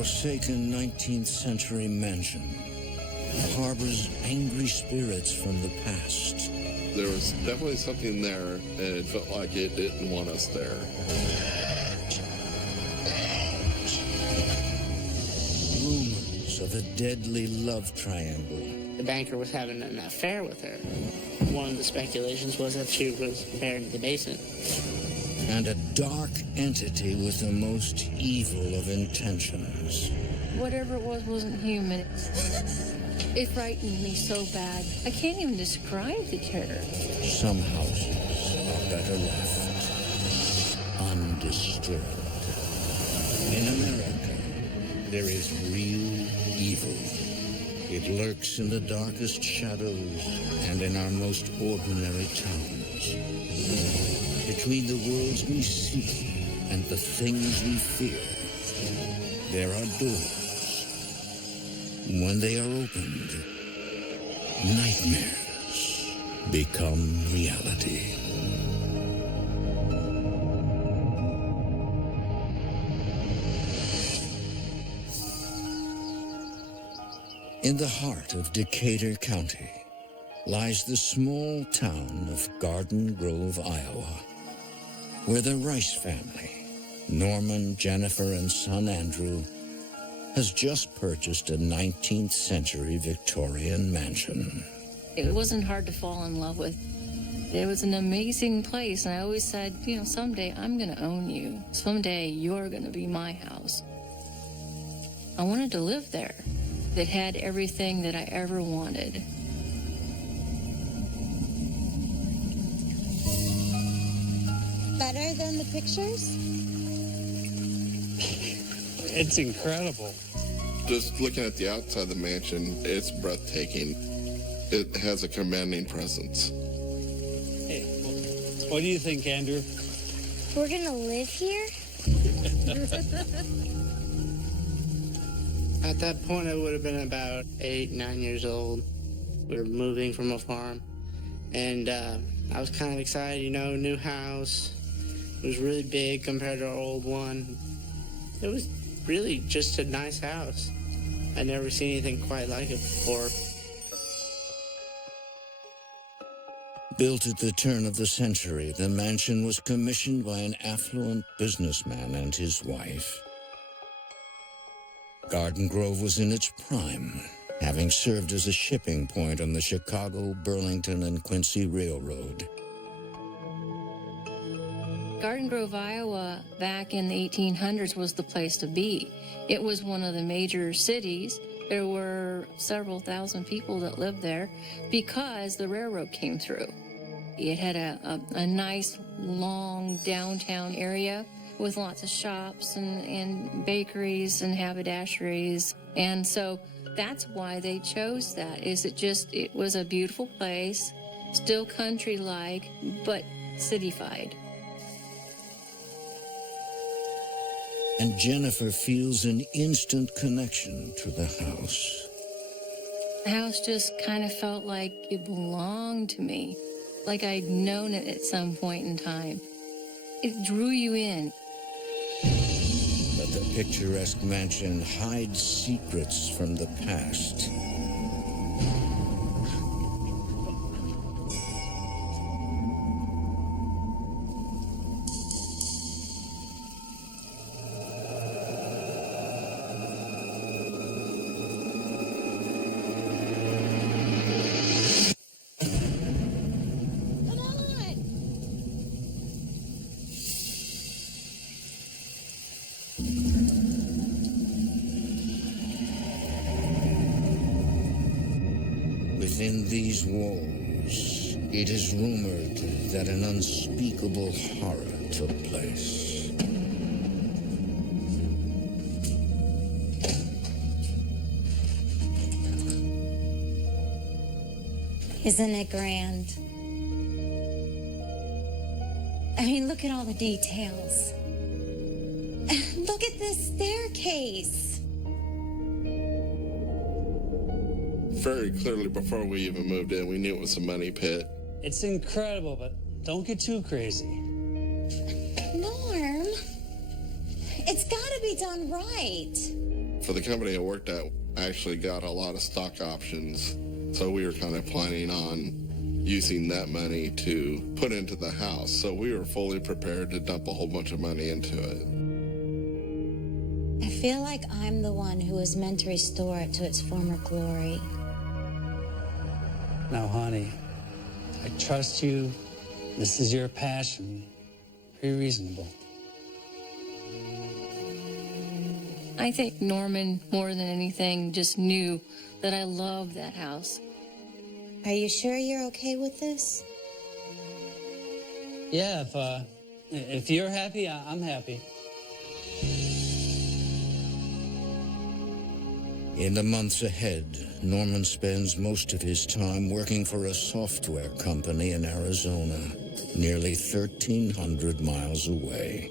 forsaken 19th century mansion harbors angry spirits from the past. There was definitely something there, and it felt like it didn't want us there. Rumors of a deadly love triangle. The banker was having an affair with her. One of the speculations was that she was buried in the basement. And a dark entity with the most evil of intentions. Whatever it was wasn't human. It frightened me so bad. I can't even describe the terror. Some houses are better left undisturbed. In America, there is real evil. It lurks in the darkest shadows and in our most ordinary towns. Between the worlds we see and the things we fear, there are doors. When they are opened, nightmares become reality. In the heart of Decatur County lies the small town of Garden Grove, Iowa, where the Rice family, Norman, Jennifer, and son Andrew, has just purchased a 19th century Victorian mansion. It wasn't hard to fall in love with. It was an amazing place, and I always said, someday I'm going to own you. Someday you're going to be my house. I wanted to live there. It had everything that I ever wanted. Better than the pictures? It's incredible. Just looking at the outside of the mansion, it's breathtaking. It has a commanding presence. Hey, what do you think, Andrew? We're gonna live here? At that point, I would have been about 8, 9 years old. We were moving from a farm, and I was kind of excited, new house. It was really big compared to our old one. It was really just a nice house. I'd never seen anything quite like it before. Built at the turn of the century, the mansion was commissioned by an affluent businessman and his wife. Garden Grove was in its prime, having served as a shipping point on the Chicago, Burlington, and Quincy Railroad. Garden Grove, Iowa, back in the 1800s was the place to be. It was one of the major cities. There were several thousand people that lived there because the railroad came through. It had a nice, long downtown area with lots of shops and bakeries and haberdasheries. And so that's why they chose that, it was a beautiful place, still country-like, but city-fied. And Jennifer feels an instant connection to the house. The house just kind of felt like it belonged to me, like I'd known it at some point in time. It drew you in. But the picturesque mansion hides secrets from the past. Within these walls, it is rumored that an unspeakable horror took place. Isn't it grand? I mean, look at all the details. Look at this staircase. Very clearly, before we even moved in, we knew it was a money pit. It's incredible, but don't get too crazy. Norm, it's gotta be done right. For the company I worked at, I actually got a lot of stock options. So we were kind of planning on using that money to put into the house. So we were fully prepared to dump a whole bunch of money into it. I feel like I'm the one who was meant to restore it to its former glory. Now, honey, I trust you. This is your passion. Be reasonable. I think Norman, more than anything, just knew that I loved that house. Are you sure you're okay with this? Yeah, if you're happy, I'm happy. In the months ahead, Norman spends most of his time working for a software company in Arizona, nearly 1,300 miles away.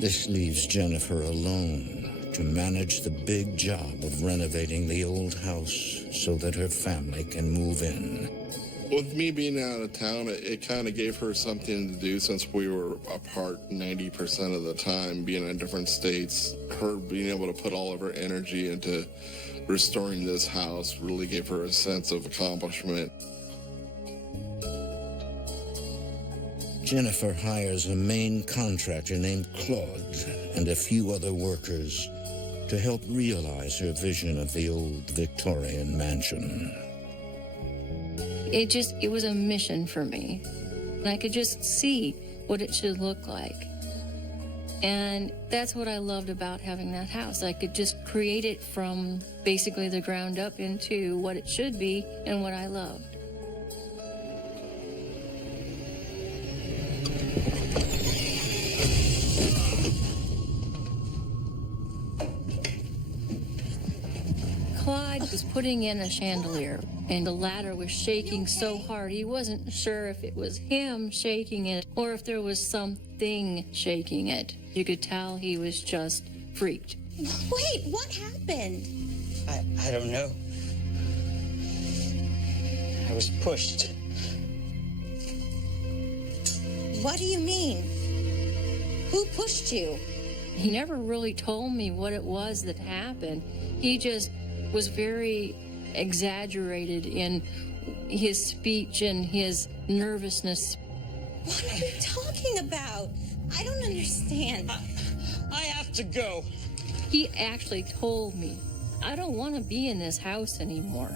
This leaves Jennifer alone to manage the big job of renovating the old house so that her family can move in. With me being out of town, it kind of gave her something to do since we were apart 90% of the time, being in different states. Her being able to put all of her energy into restoring this house really gave her a sense of accomplishment. Jennifer hires a main contractor named Claude and a few other workers to help realize her vision of the old Victorian mansion. It was a mission for me. And I could just see what it should look like. And that's what I loved about having that house. I could just create it from basically the ground up into what it should be and what I loved. Claude was putting in a chandelier, and the ladder was shaking so hard he wasn't sure if it was him shaking it or if there was something shaking it. You could tell he was just freaked. Wait, what happened? I don't know. I was pushed. What do you mean? Who pushed you? He never really told me what it was that happened. He just was very exaggerated in his speech and his nervousness. What are you talking about? I don't understand. I have to go. He actually told me, I don't want to be in this house anymore.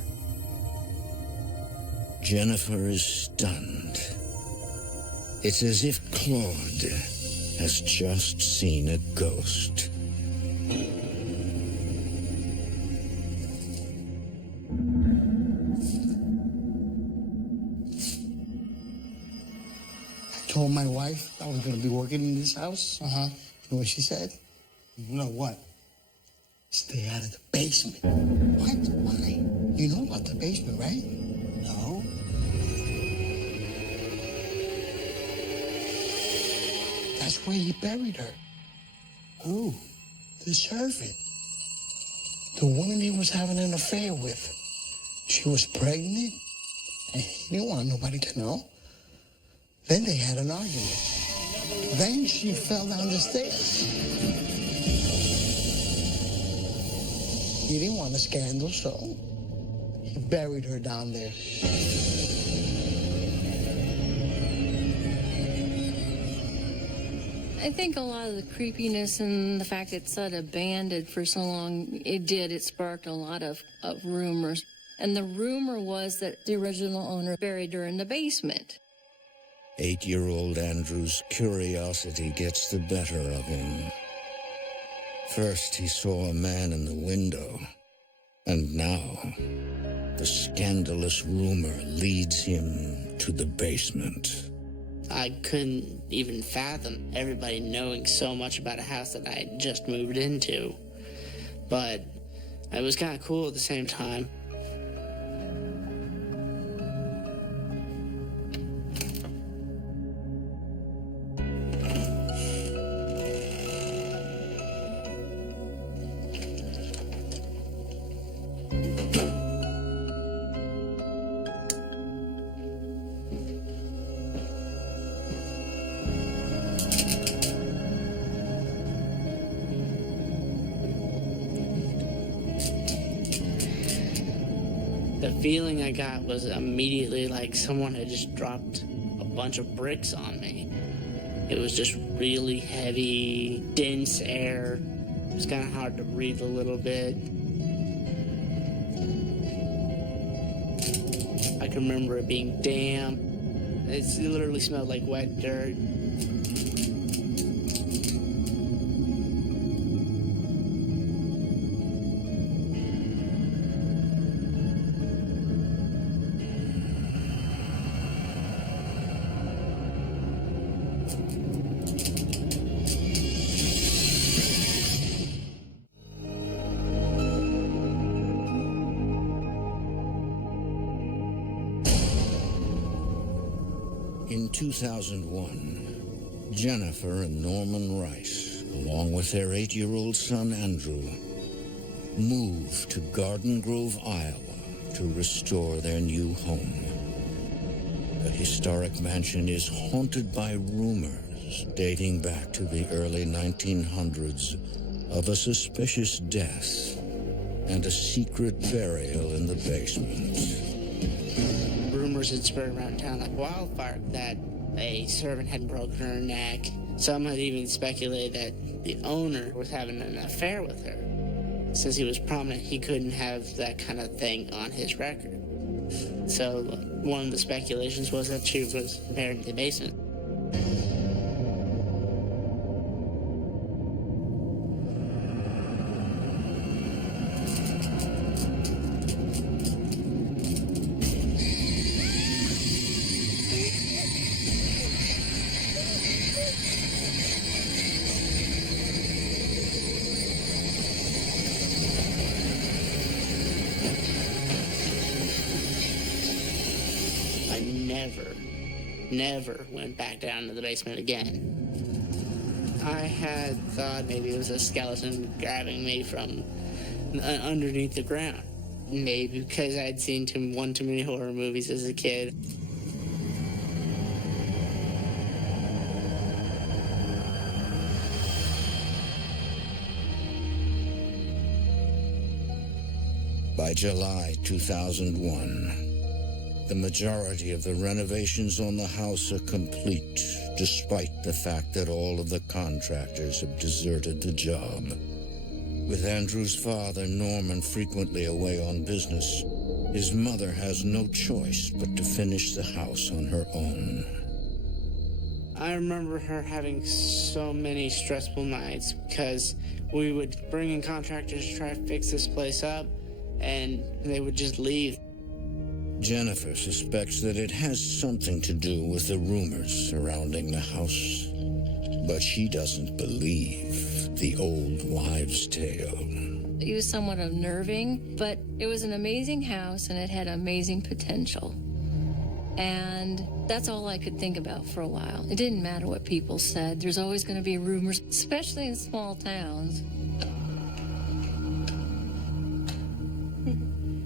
Jennifer is stunned. It's as if Claude has just seen a ghost. I told my wife I was going to be working in this house. Uh-huh. You know what she said? You know what? Stay out of the basement. What? Why? You know about the basement, right? No. That's where he buried her. Who? The servant. The woman he was having an affair with. She was pregnant, and he didn't want nobody to know. Then they had an argument. Then she fell down the stairs. He didn't want a scandal, so he buried her down there. I think a lot of the creepiness and the fact it sat abandoned for so long, it sparked a lot of rumors. And the rumor was that the original owner buried her in the basement. 8-year-old Andrew's curiosity gets the better of him. First, he saw a man in the window, and now the scandalous rumor leads him to the basement. I couldn't even fathom everybody knowing so much about a house that I had just moved into. But it was kind of cool at the same time. feeling I got was immediately like someone had just dropped a bunch of bricks on me. It was just really heavy, dense air. It was kind of hard to breathe a little bit. I can remember it being damp. It literally smelled like wet dirt. In 2001, Jennifer and Norman Rice, along with their 8-year-old son Andrew, moved to Garden Grove, Iowa to restore their new home. The historic mansion is haunted by rumors dating back to the early 1900s of a suspicious death and a secret burial in the basement. Rumors had spread around town like wildfire that a servant had broken her neck. Some had even speculated that the owner was having an affair with her. Since he was prominent, he couldn't have that kind of thing on his record. So one of the speculations was that she was buried in the basement. Never went back down to the basement again. I had thought maybe it was a skeleton grabbing me from underneath the ground. Maybe because I'd seen one too many horror movies as a kid. By July 2001, the majority of the renovations on the house are complete, despite the fact that all of the contractors have deserted the job. With Andrew's father, Norman, frequently away on business, his mother has no choice but to finish the house on her own. I remember her having so many stressful nights because we would bring in contractors to try to fix this place up, and they would just leave. Jennifer suspects that it has something to do with the rumors surrounding the house, but she doesn't believe the old wives' tale. It was somewhat unnerving, but it was an amazing house and it had amazing potential. And that's all I could think about for a while. It didn't matter what people said. There's always going to be rumors, especially in small towns.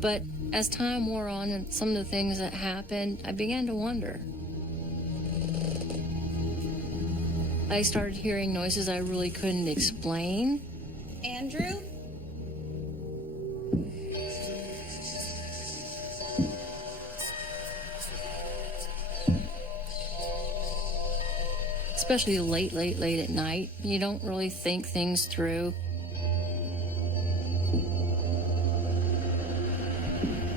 But as time wore on and some of the things that happened, I began to wonder. I started hearing noises I really couldn't explain. Andrew? Especially late at night. You don't really think things through.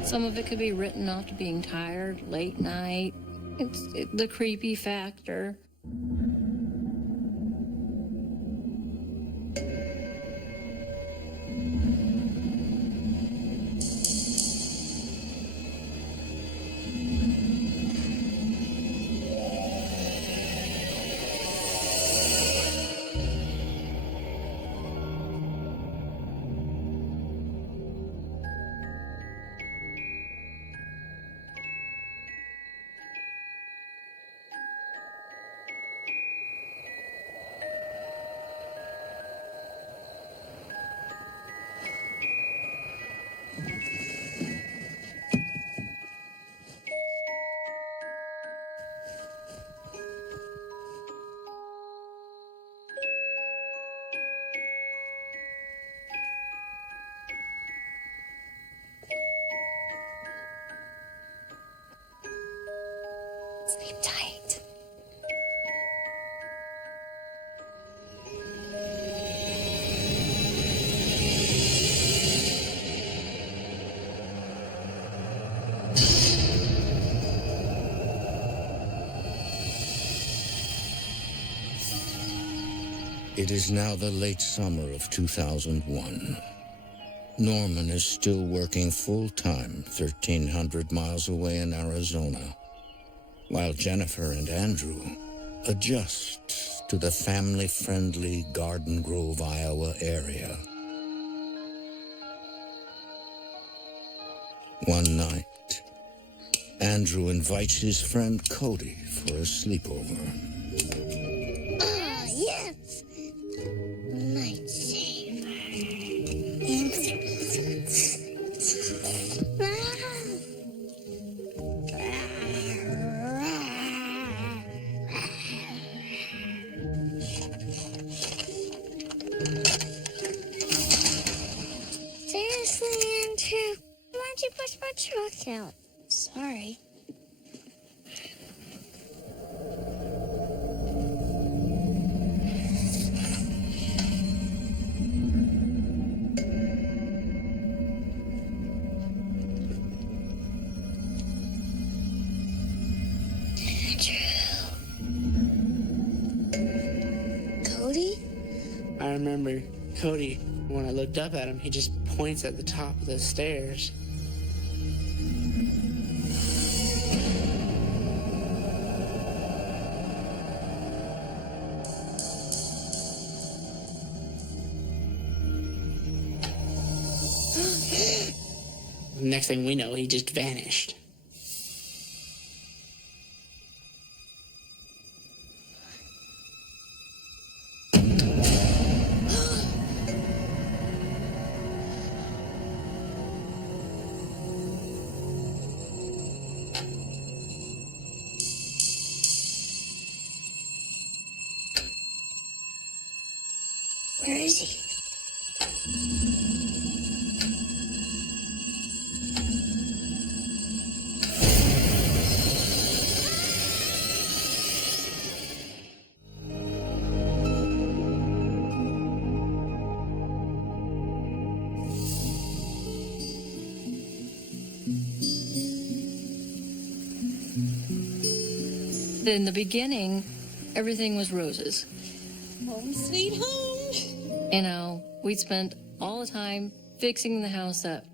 Some of it could be written off to being tired, late night. It's the creepy factor. It is now the late summer of 2001. Norman is still working full-time 1,300 miles away in Arizona, while Jennifer and Andrew adjust to the family-friendly Garden Grove, Iowa area. One night, Andrew invites his friend Cody for a sleepover. Ah, yes! Lightsaber. Seriously, Andrew? Why'd you push my truck out? Sorry. Cody? I remember Cody, when I looked up at him, he just points at the top of the stairs. Next thing we know, he just vanished. Where is he? In the beginning, everything was roses. Home sweet home. You know, we'd spent all the time fixing the house up.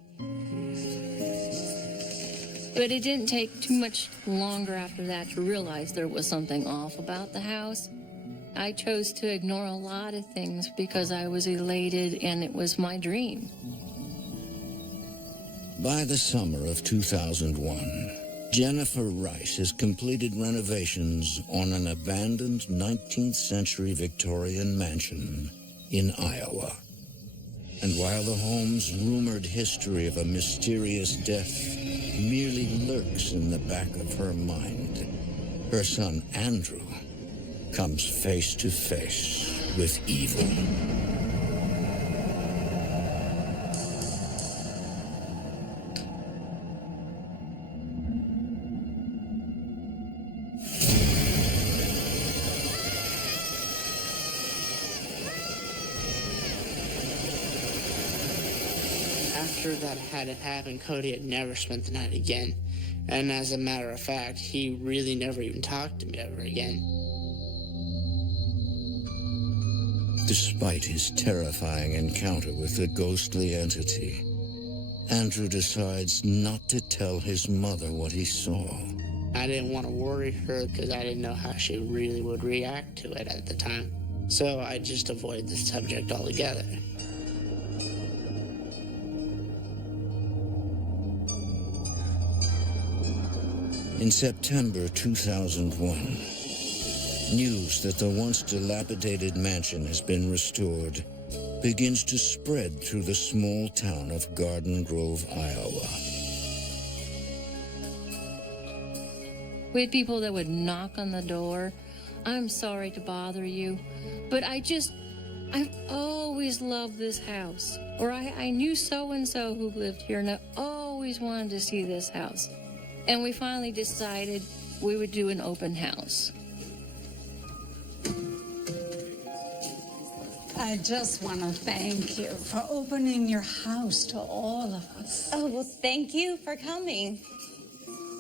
But it didn't take too much longer after that to realize there was something off about the house. I chose to ignore a lot of things because I was elated and it was my dream. By the summer of 2001, Jennifer Rice has completed renovations on an abandoned 19th century Victorian mansion in Iowa. And while the home's rumored history of a mysterious death merely lurks in the back of her mind, her son Andrew comes face to face with evil. After that had happened, Cody had never spent the night again. And as a matter of fact, he really never even talked to me ever again. Despite his terrifying encounter with the ghostly entity, Andrew decides not to tell his mother what he saw. I didn't want to worry her because I didn't know how she really would react to it at the time. So I just avoided the subject altogether. In September 2001, news that the once dilapidated mansion has been restored begins to spread through the small town of Garden Grove, Iowa. We had people that would knock on the door. I'm sorry to bother you, but I've always loved this house. Or I knew so-and-so who lived here, and I always wanted to see this house. And we finally decided we would do an open house. I just want to thank you for opening your house to all of us. Oh, well, thank you for coming.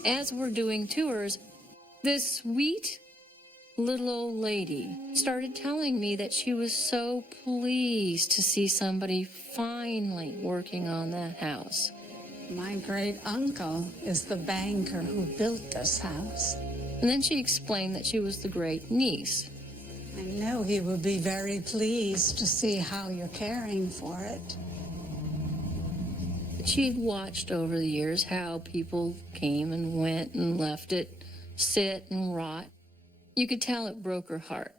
As we're doing tours, this sweet little old lady started telling me that she was so pleased to see somebody finally working on that house. My great uncle is the banker who built this house. And then she explained that she was the great niece. I know he would be very pleased to see how you're caring for it. She'd watched over the years how people came and went and left it sit and rot. You could tell it broke her heart.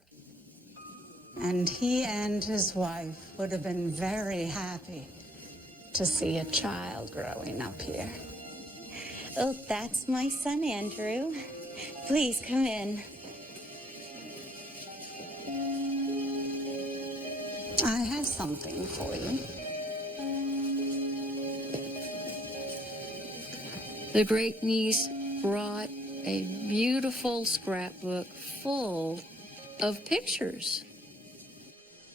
And he and his wife would have been very happy to see a child growing up here. Oh, that's my son, Andrew. Please come in. I have something for you. The great niece brought a beautiful scrapbook full of pictures.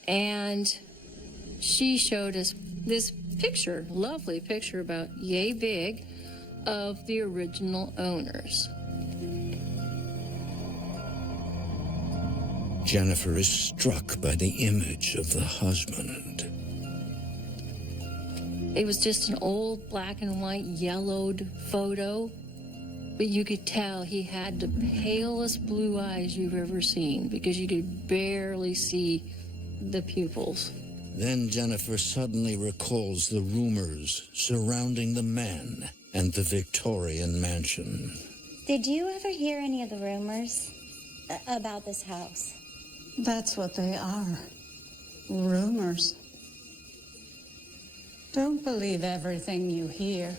And she showed us this picture, lovely picture about yay big, of the original owners. Jennifer is struck by the image of the husband. It was just an old black and white yellowed photo, but you could tell he had the palest blue eyes you've ever seen because you could barely see the pupils. Then Jennifer suddenly recalls the rumors surrounding the man and the Victorian mansion. Did you ever hear any of the rumors about this house? That's what they are. Rumors. Don't believe everything you hear.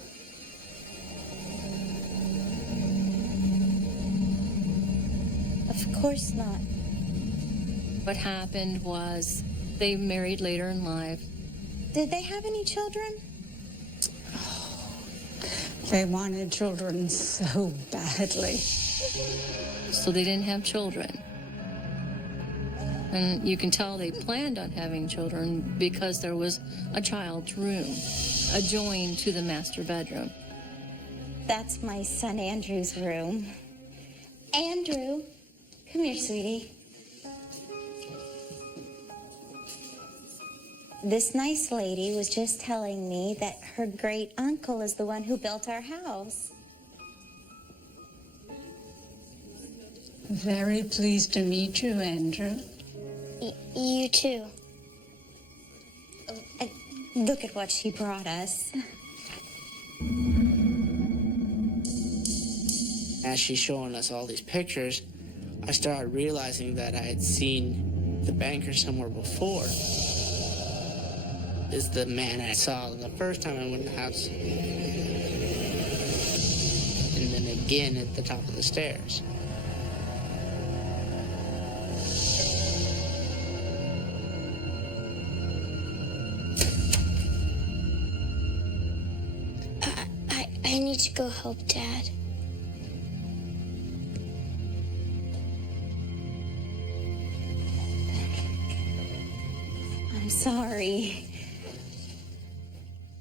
Of course not. What happened was they married later in life. Did they have any children? They wanted children so badly. So they didn't have children. And you can tell they planned on having children because there was a child's room adjoined to the master bedroom. That's my son Andrew's room. Andrew, come here, sweetie. This nice lady was just telling me that her great uncle is the one who built our house. Very pleased to meet you, Andrew. You too. Look at what she brought us. As she's showing us all these pictures, I started realizing that I had seen the banker somewhere before. Is the man I saw the first time I went in the house. And then again at the top of the stairs. I need to go help Dad. I'm sorry.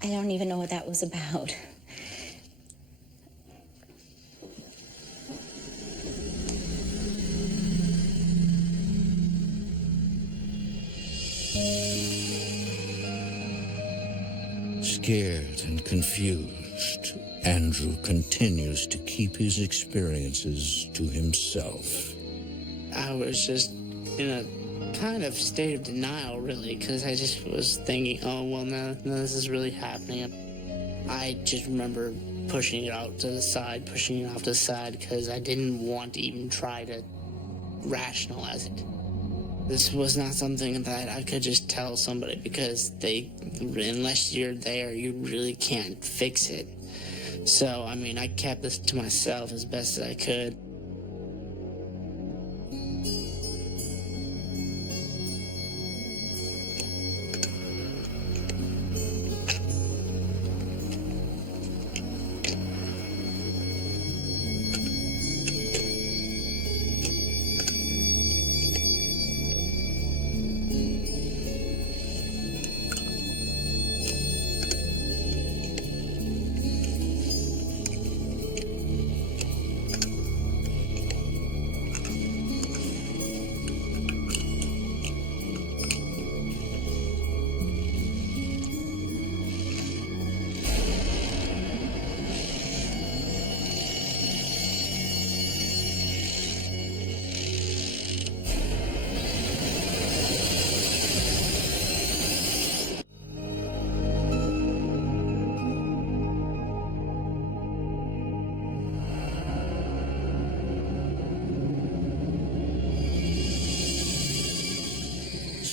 I don't even know what that was about. Scared and confused, Andrew continues to keep his experiences to himself. I was just in a kind of state of denial, really, because I just was thinking, oh, well, no, this is really happening. I just remember pushing it out to the side, pushing it off to the side, because I didn't want to even try to rationalize it. This was not something that I could just tell somebody, because unless you're there, you really can't fix it. So, I mean, I kept this to myself as best as I could.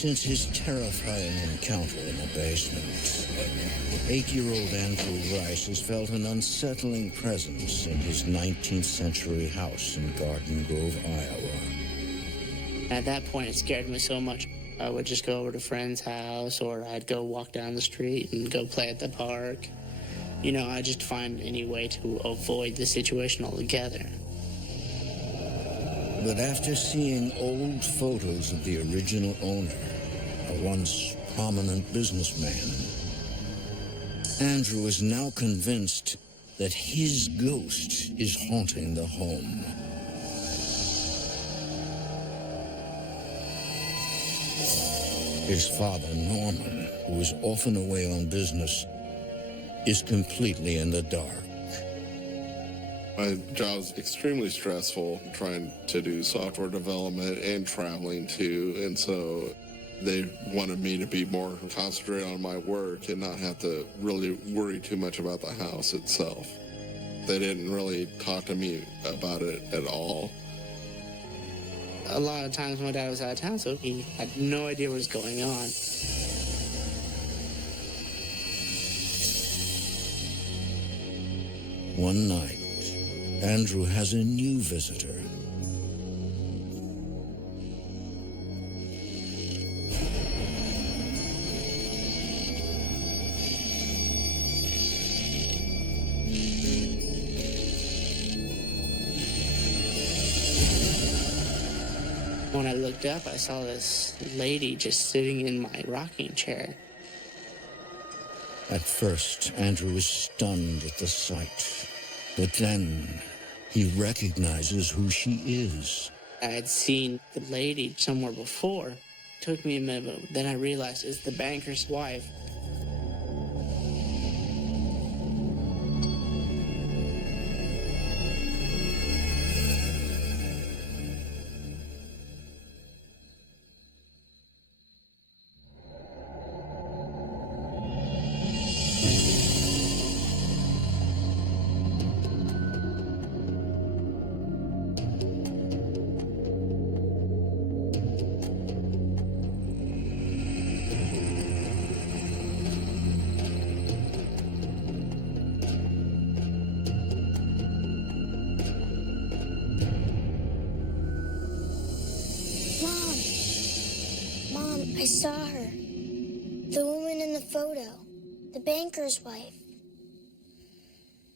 since his terrifying encounter in the basement, 8-year-old Andrew Rice has felt an unsettling presence in his 19th century house in Garden Grove, Iowa. At that point, it scared me so much. I would just go over to a friend's house, or I'd go walk down the street and go play at the park. You know, I just find any way to avoid the situation altogether. But after seeing old photos of the original owner, a once prominent businessman, Andrew is now convinced that his ghost is haunting the home. His father, Norman, who is often away on business, is completely in the dark. My job is extremely stressful, trying to do software development and traveling too, and so they wanted me to be more concentrated on my work and not have to really worry too much about the house itself. They didn't really talk to me about it at all. A lot of times my dad was out of town, so he had no idea what was going on. One night, Andrew has a new visitor. When I looked up, I saw this lady just sitting in my rocking chair. At first, Andrew is stunned at the sight, but then he recognizes who she is. I had seen the lady somewhere before. It took me a minute, but then I realized it's the banker's wife. I saw her. The woman in the photo. The banker's wife.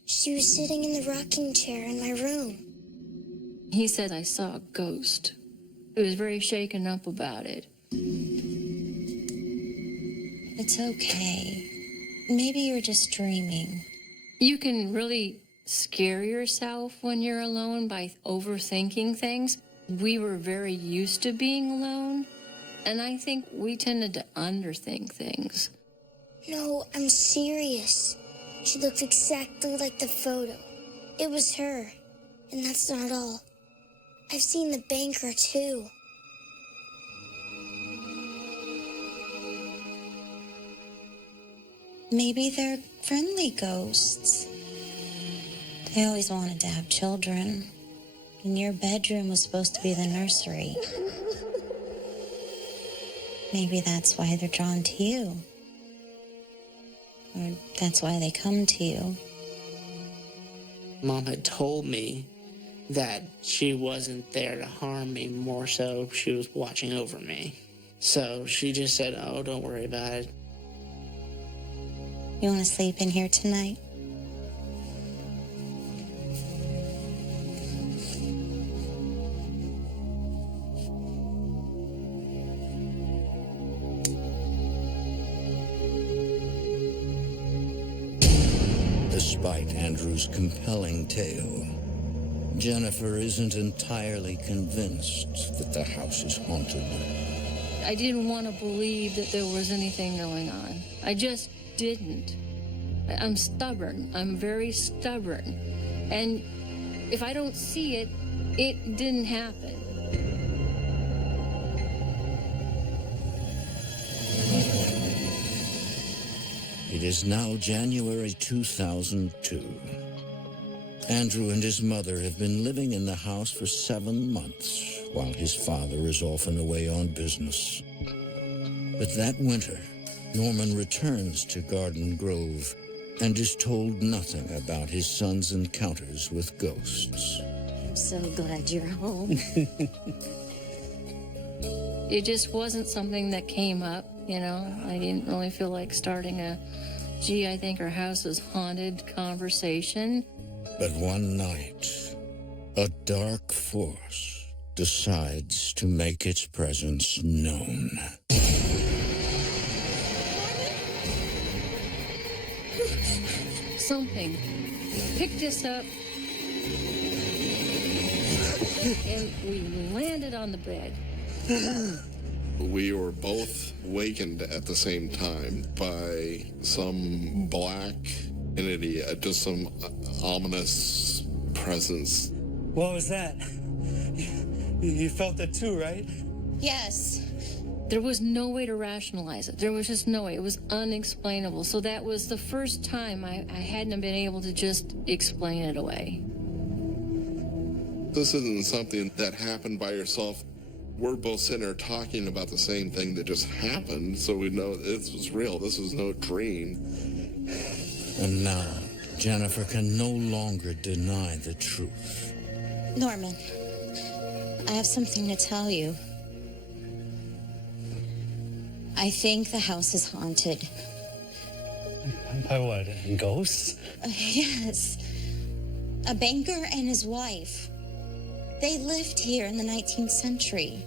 She was sitting in the rocking chair in my room. He said, I saw a ghost. He was very shaken up about it. It's okay. Maybe you're just dreaming. You can really scare yourself when you're alone by overthinking things. We were very used to being alone, and I think we tended to underthink things. No, I'm serious. She looked exactly like the photo. It was her, and that's not all. I've seen the banker, too. Maybe they're friendly ghosts. They always wanted to have children. And your bedroom was supposed to be the nursery. Maybe that's why they're drawn to you. Or that's why they come to you. Mom had told me that she wasn't there to harm me, more so she was watching over me. So she just said, oh, don't worry about it. You want to sleep in here tonight? Despite Andrew's compelling tale, Jennifer isn't entirely convinced that the house is haunted. I didn't want to believe that there was anything going on. I just didn't. I'm stubborn. I'm very stubborn. And if I don't see it, it didn't happen. It is now January 2002. Andrew and his mother have been living in the house for 7 months while his father is off and away on business. But that winter, Norman returns to Garden Grove and is told nothing about his son's encounters with ghosts. I'm so glad you're home. It just wasn't something that came up, you know. I didn't really feel like starting a, gee, I think our house is haunted conversation. But one night, a dark force decides to make its presence known. Something picked us up, and we landed on the bed. We were both wakened at the same time by some black entity, just some ominous presence. What was that? You felt that too, right? Yes. There was no way to rationalize it. There was just no way. It was unexplainable. So that was the first time I hadn't been able to just explain it away. This isn't something that happened by yourself. We're both sitting there talking about the same thing that just happened, so we know this was real. This was no dream. And now, Jennifer can no longer deny the truth. Norman, I have something to tell you. I think the house is haunted. By what? Ghosts? Yes. A banker and his wife. They lived here in the 19th century.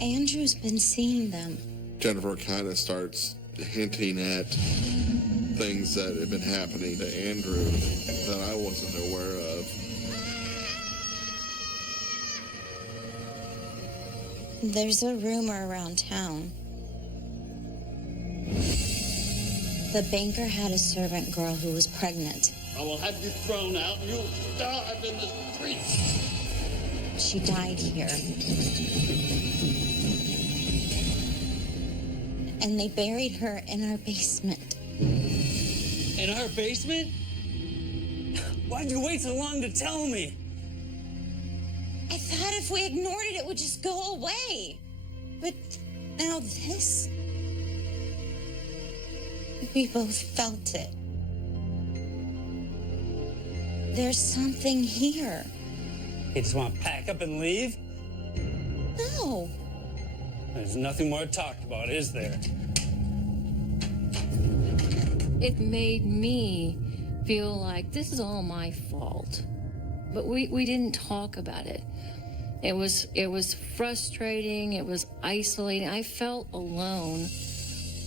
Andrew's been seeing them. Jennifer kind of starts hinting at things that had been happening to Andrew that I wasn't aware of. There's a rumor around town. The banker had a servant girl who was pregnant. I will have you thrown out and you'll starve in the streets. She died here. And they buried her in our basement. In our basement? Why'd you wait so long to tell me? I thought if we ignored it, it would just go away. But now this... We both felt it. There's something here. You just want to pack up and leave? No. There's nothing more to talk about, is there? It made me feel like this is all my fault. But we didn't talk about it. It was frustrating, it was isolating. I felt alone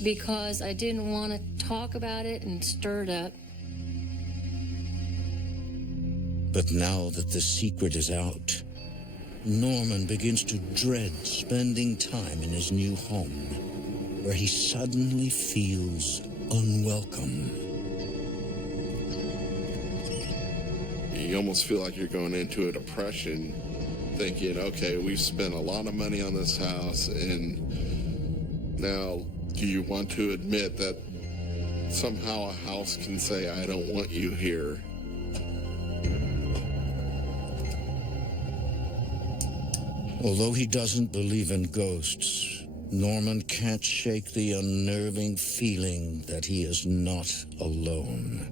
because I didn't want to talk about it and stir it up. But now that the secret is out, Norman begins to dread spending time in his new home, where he suddenly feels unwelcome. You almost feel like you're going into a depression, thinking, okay, we've spent a lot of money on this house, and now do you want to admit that somehow a house can say, I don't want you here? Although he doesn't believe in ghosts, Norman can't shake the unnerving feeling that he is not alone.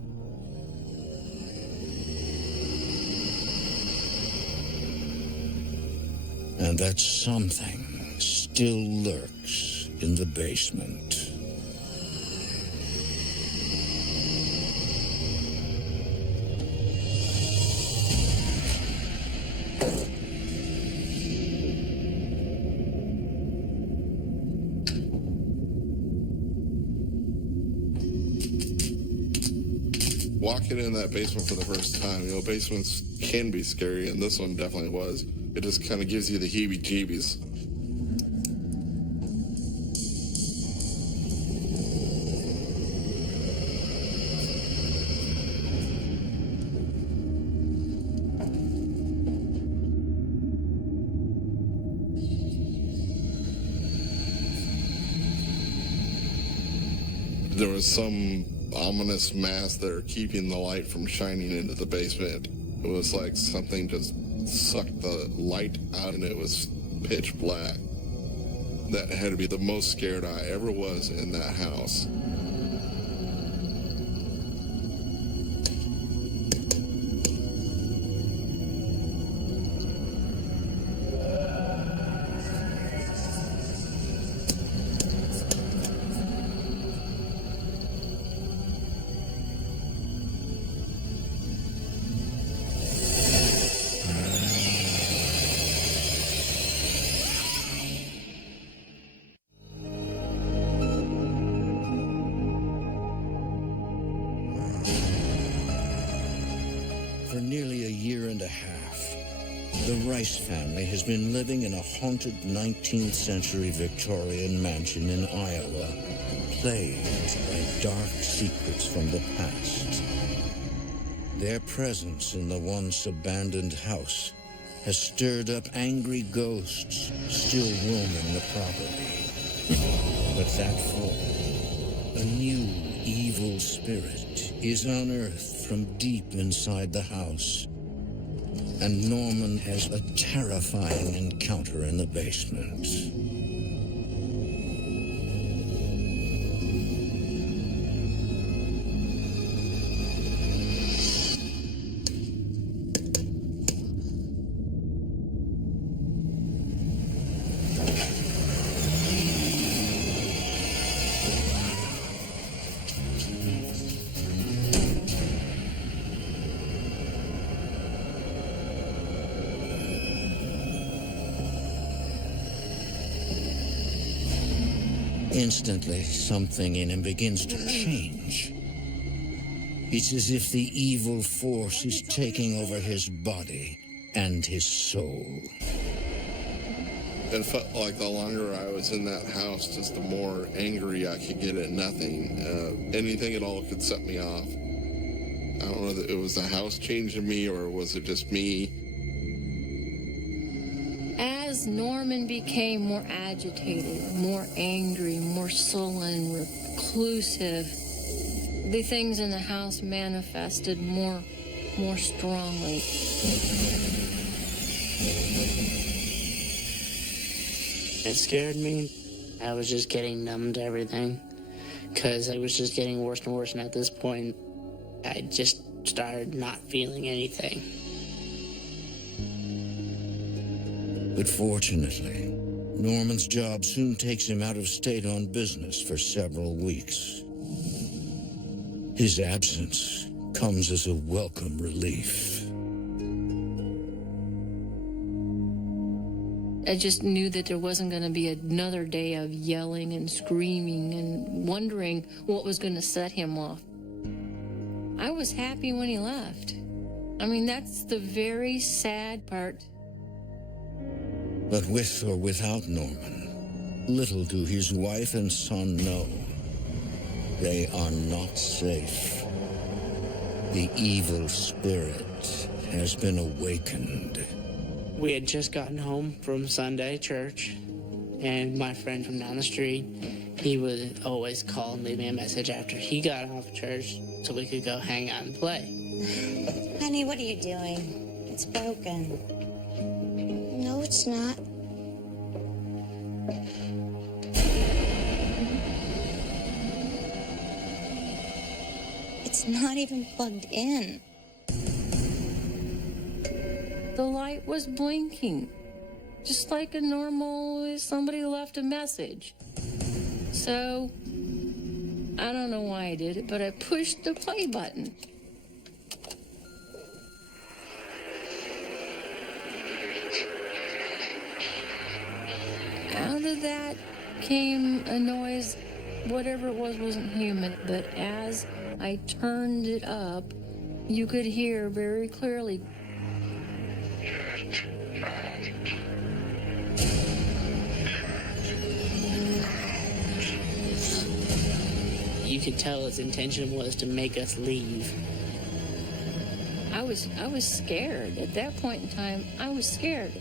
And that something still lurks in the basement. Walking in that basement for the first time, you know, basements can be scary, and this one definitely was. It just kind of gives you the heebie-jeebies. There was some ominous mass there keeping the light from shining into the basement. It was like something just sucked the light out and it was pitch black. That had to be the most scared I ever was in that house. For nearly a year and a half, the Rice family has been living in a haunted 19th century Victorian mansion in Iowa, plagued by dark secrets from the past. Their presence in the once abandoned house has stirred up angry ghosts still roaming the property. But that fall, a new evil spirit is unearthed from deep inside the house, and Norman has a terrifying encounter in the basement. Instantly, something in him begins to change. It's as if the evil force is taking over his body and his soul. It felt like the longer I was in that house, just the more angry I could get at nothing. Anything at all could set me off. I don't know if it was the house changing me or was it just me. As Norman became more agitated, more angry, more sullen, reclusive, the things in the house manifested more strongly. It scared me. I was just getting numb to everything because it was just getting worse and worse, and at this point, I just started not feeling anything. But fortunately, Norman's job soon takes him out of state on business for several weeks. His absence comes as a welcome relief. I just knew that there wasn't going to be another day of yelling and screaming and wondering what was going to set him off. I was happy when he left. I mean, that's the very sad part. But with or without Norman, little do his wife and son know. They are not safe. The evil spirit has been awakened. We had just gotten home from Sunday church, and my friend from down the street, he would always call and leave me a message after he got off church so we could go hang out and play. Honey, what are you doing? It's broken. No, it's not. It's not even plugged in. The light was blinking, just like a normal, somebody left a message. So, I don't know why I did it, but I pushed the play button. Out of that came a noise, whatever it was wasn't human, but as I turned it up, you could hear very clearly. You could tell his intention was to make us leave. I was scared. At that point in time, I was scared.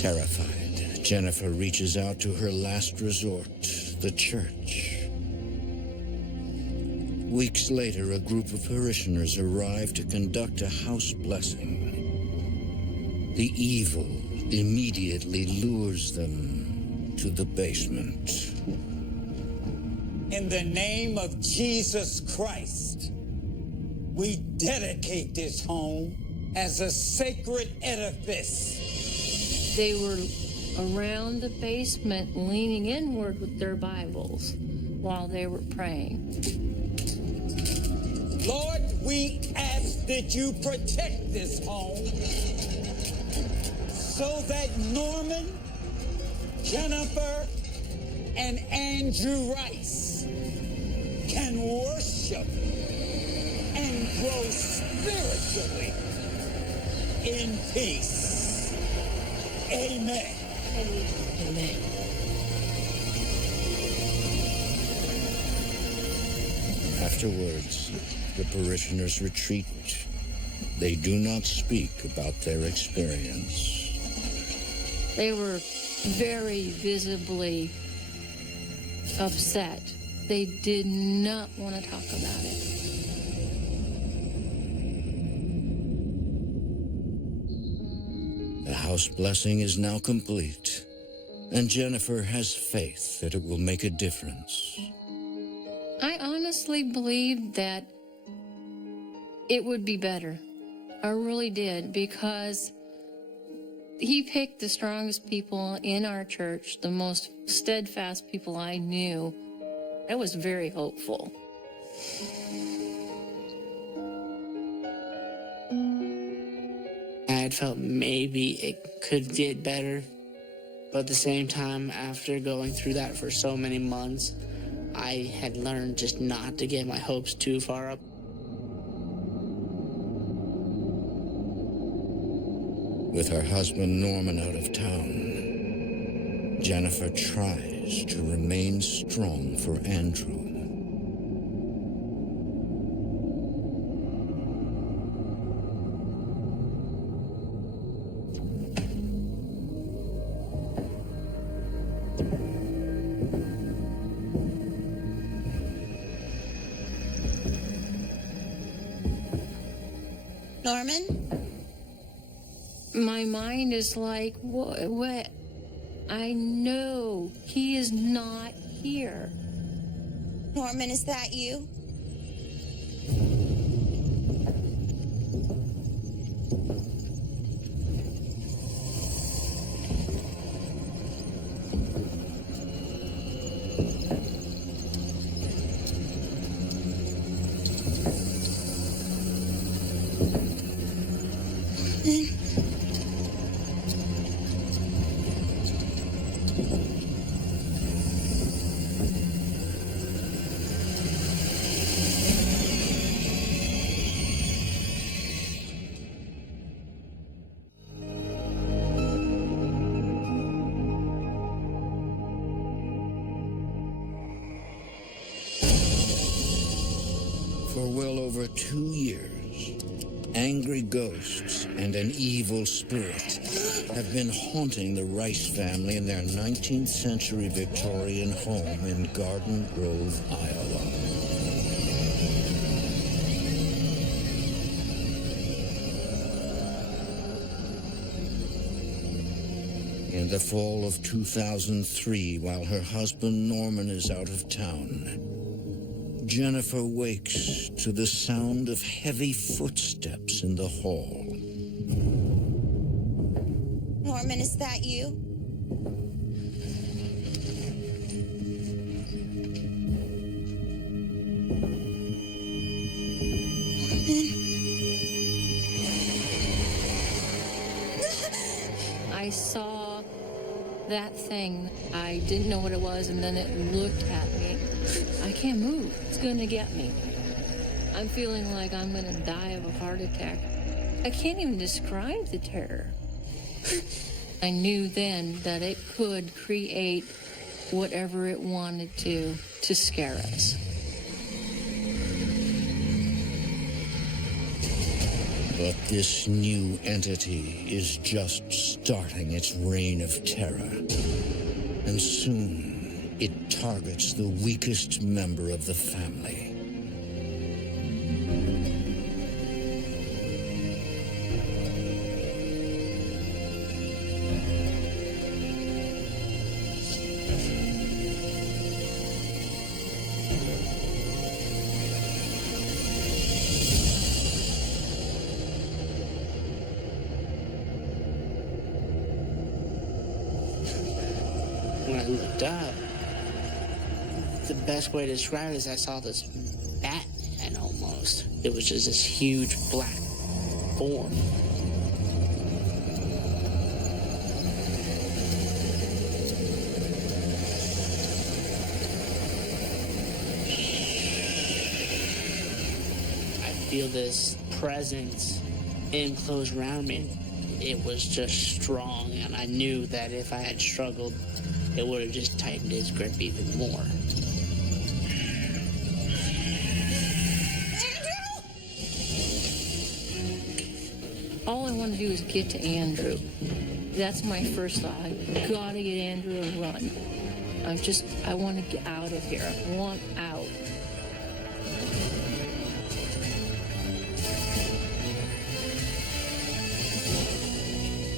Terrified, Jennifer reaches out to her last resort, the church. Weeks later, a group of parishioners arrive to conduct a house blessing. The evil immediately lures them to the basement. In the name of Jesus Christ, we dedicate this home as a sacred edifice. They were around the basement leaning inward with their Bibles while they were praying. Lord, we ask that you protect this home so that Norman, Jennifer, and Andrew Rice can worship and grow spiritually in peace. Amen. Amen. Afterwards, the parishioners retreat. They do not speak about their experience. They were very visibly upset. They did not want to talk about it. The house blessing is now complete, and Jennifer has faith that it will make a difference. I honestly believed that it would be better. I really did, because he picked the strongest people in our church, the most steadfast people I knew. I was very hopeful. I had felt maybe it could get better, but at the same time, after going through that for so many months, I had learned just not to get my hopes too far up. With her husband Norman out of town, Jennifer tries to remain strong for Andrew. Norman? My mind is like, what? I know he is not here. Norman, is that you? For well over 2 years, angry ghosts and an evil spirit have been haunting the Rice family in their 19th century Victorian home in Garden Grove, Iowa. In the fall of 2003, while her husband Norman is out of town, Jennifer wakes to the sound of heavy footsteps in the hall. Norman, is that you? I saw that thing. I didn't know what it was, and then it looked at me. I can't move. It's going to get me. I'm feeling like I'm going to die of a heart attack. I can't even describe the terror. I knew then that it could create whatever it wanted to scare us. But this new entity is just starting its reign of terror. And soon, it targets the weakest member of the family. I looked up, the best way to describe it is I saw this Batman almost. It was just this huge black form. I feel this presence enclosed around me. It was just strong, and I knew that if I had struggled, it would have just tightened his grip even more. All I want to do is get to Andrew. That's my first thought. I gotta get Andrew and run. I want to get out of here. I want out.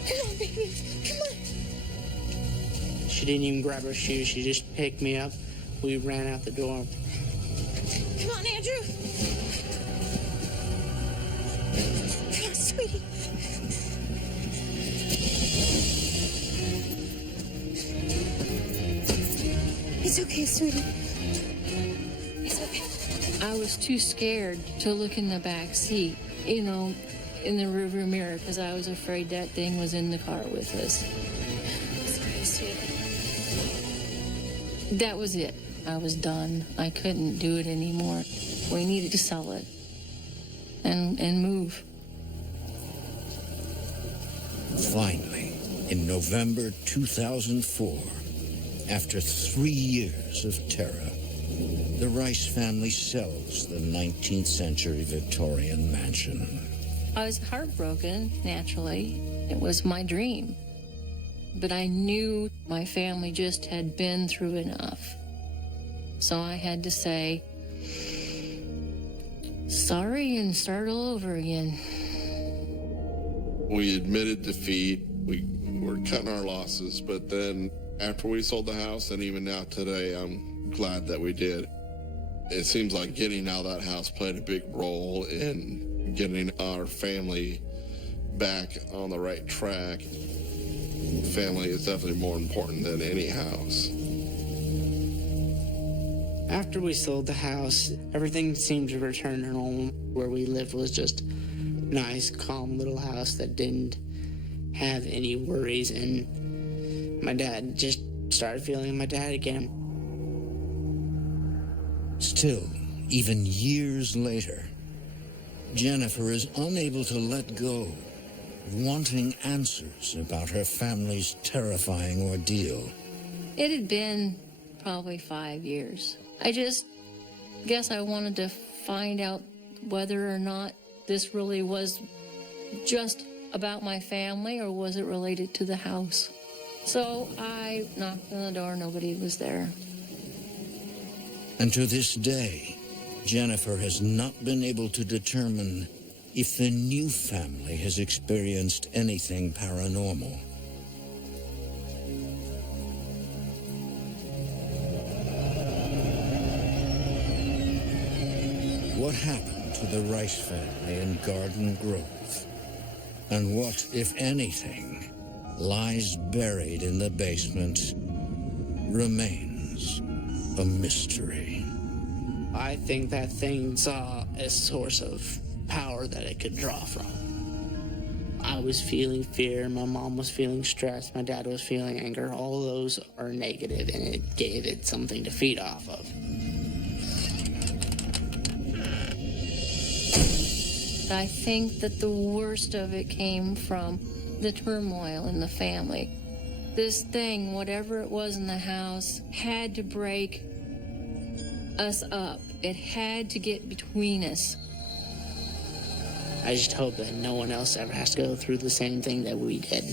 Come on, baby. Come on. She didn't even grab her shoes. She just picked me up. We ran out the door. Come on, Andrew. Come on, sweetie. It's okay, sweetie. It's okay. I was too scared to look in the back seat, in the rearview mirror, because I was afraid that thing was in the car with us. Sorry, sweetie. That was it. I was done. I couldn't do it anymore. We needed to sell it and move. Finally, in November 2004, after 3 years of terror, the Rice family sells the 19th century Victorian mansion. I was heartbroken, naturally. It was my dream. But I knew my family just had been through enough. So I had to say, sorry and start all over again. We admitted defeat. We were cutting our losses, but then after we sold the house, and even now today, I'm glad that we did. It seems like getting out of that house played a big role in getting our family back on the right track. Family is definitely more important than any house. After we sold the house, everything seemed to return to normal. Where we lived was just nice, calm little house that didn't have any worries, and my dad just started feeling my dad again. Still, even years later, Jennifer is unable to let go, wanting answers about her family's terrifying ordeal. It had been probably 5 years. I just guess I wanted to find out whether or not this really was just about my family or was it related to the house. So I knocked on the door, nobody was there. And to this day, Jennifer has not been able to determine if the new family has experienced anything paranormal. What happened to the Rice family in Garden Grove? And what, if anything, lies buried in the basement remains a mystery. I think that thing saw a source of power that it could draw from. I was feeling fear, my mom was feeling stress, my dad was feeling anger. All those are negative, and it gave it something to feed off of. I think that the worst of it came from the turmoil in the family. This thing, whatever it was in the house, had to break us up. It had to get between us. I just hope that no one else ever has to go through the same thing that we did.